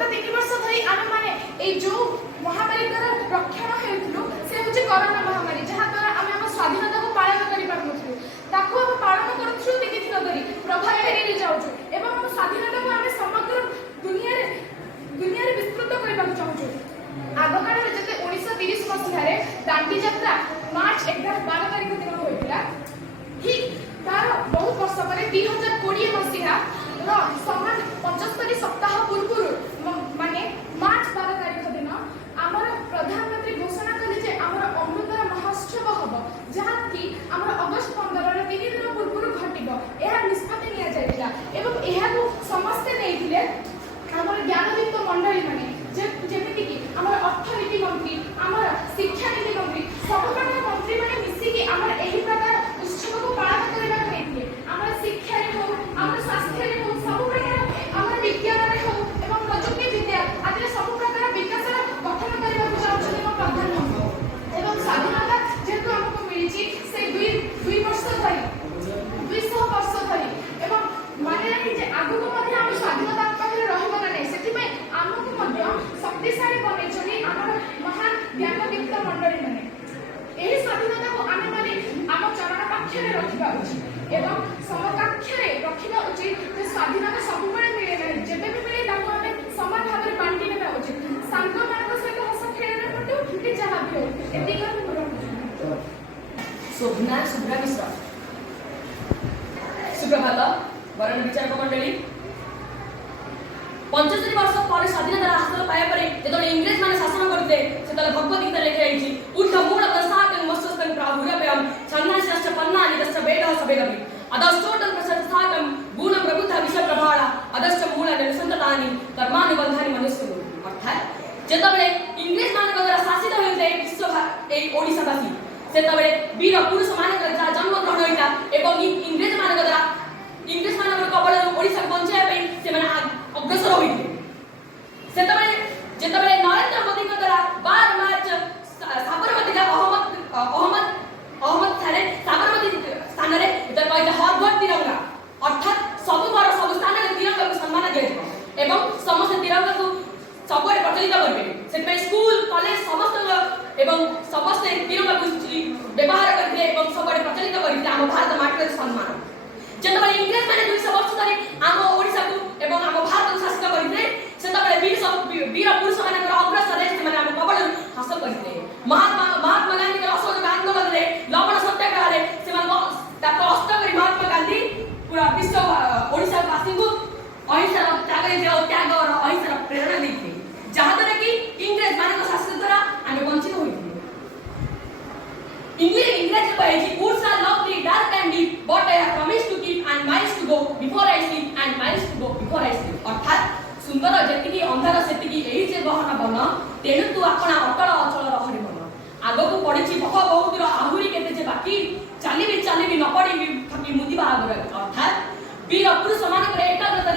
गत 3 वर्ष धरी आम माने ए जो महामारी द्वारा रक्षण हेउथलु से होचे कोरोना महामारी जहा द्वारा आम हम स्वाधीनता को पालन करि पारनुथलु ताको हम पालन करछु 3 दिन धरी प्रभाव फेरी जाउछु एवं हम स्वाधीनता को हम समग्र दुनिया रे विस्तृत करबा चाहछु। आग काल रे जते 1930 मसीहा रे दांडी यात्रा मार्च 11-12 तारिख दिन होइतिला ठीक तार बहुत वर्ष पर 2020 मसीहा रो समान 75 सप्ताह पूर्व माने मार्च 12 तारिख दिन आमर प्रधानमंत्री घोषणा कले जे आमर अमृत महोत्सव हबो जहा कि आमर अगस्त 15 रे 3 दिन पूर्व घटिबो एहा निष्पत्ति निया जायतिला एवं एहा को समस्त नेइथिले आमर ज्ञानदीप्त मंडली माने जेमिति कि आमर अर्थनीति मंत्री आमर शिक्षा नीति मंत्री सब प्रकार मंत्री माने मिसी कि आमर एही प्रकार उत्सव को पालन करबा नेइथिले आमर शिक्षा रे हो आमर स्वास्थ्य रे हो सब प्रकार आमर विज्ञान रे हो एवं प्रযুক্তি विद्या आदि सब प्रकार विकास गठन करबा चाहछन प्रधानमंत्री एवं स्वाधीनता जेतु हमको मिलिछि से 2 वर्ष धरि 200 वर्ष धरि एवं माने नहीं जे आगु को मध्ये हम स्वाधीनता पाखरे रहबो ना नहीं सेति में हमको मध्ये शक्तिशाली बने छनी हमर महान ज्ञानदीप्त मंडली माने एही स्वाधीनता को आमे माने हम चरण पाखरे रखिबा उचित एवं समकक्षरे रखिबा उचित जे स्वाधीनता सब बेले मिले नहीं जेबे भी मिले ताको आमे समान भाबरे बांटी नेबा उचित शांत मानक सहित हस खेलने पटु कि जहा भी हो एति कर मोर शोभना सुब्रा मिश्र सुप्रभात वरण विचारक मंडली 75 वर्ष पर स्वाधीनता हासिल पाया परे जेतले इंग्रेज माने शासन करते सेतले भगवत गीता लेखे आइछि उठ मूल प्रसाकं मस्तकं प्राभुरपयं छन्नाश्च पन्नानि दश्च वेदः सवेगपि अदश्चोटं प्रसन्नताकं गुण प्रबुद्ध विष प्रभाळा अदश्च मूल निसंततानि कर्मानुबंधानि मनुष्य अर्थात जेतबेले इंग्रेज मानक द्वारा शासित होइते विश्व ए ओडिसावासी सेतबेले वीर पुरुष मानक द्वारा जन्म ग्रहण होइता एवं इंग्रेज मानक द्वारा इंग्लिश मानक कबल ओडिसा बंचाया पे से माने अग्रसर होइते सेतबेले जेतबेले नरेंद्र मोदी के द्वारा 12 मार्च साबरमती का अहमद थारे साबरमती स्थान रे एतर कहले हरघर तिरंगा अर्थात सब बार सब स्थान रे तिरंगा को सम्मान दिया एवं समस्त तिरंगा को सबरे प्रचलित करबे सेतबे स्कूल कॉलेज समस्त एवं समस्त तिरंगा को व्यवहार करबे एवं सबरे प्रचलित करबे हम भारत माटी सम्मान जेतबेले इंग्रेज माने 200 वर्ष धरि आम ओडिसा को एवं आम भारत को शासित करते सेतबेले वीर पुरुष माने अग्रसर रे माने आम कबल हासिल करते महात्मा गांधी के असहयोग आंदोलन रे लवण सत्याग्रह रे से माने ताको अस्त करी महात्मा गांधी पूरा विश्व ओडिसा वासी को अहिंसा त्याग रे त्याग और अहिंसा प्रेरणा देते जहां द्वारा कि इंग्रेज माने शासित द्वारा आम वंचित होइते इंग्रेज कहे woods are lovely, dark and deep, but I have promised to keep and miles to go before I sleep and miles to go before I sleep. अर्थात सुंदर जेतिकी अंधार सेतिकी एही जे गहन बन तेणु तू आपना अटल अचल रहरि बन आगो को पड़िछि बहुत दूर आहुरी केते जे बाकी चालीबी न पड़ी थकी मुदिबा आगर अर्थात वीर पुरुष मानक एकाग्रता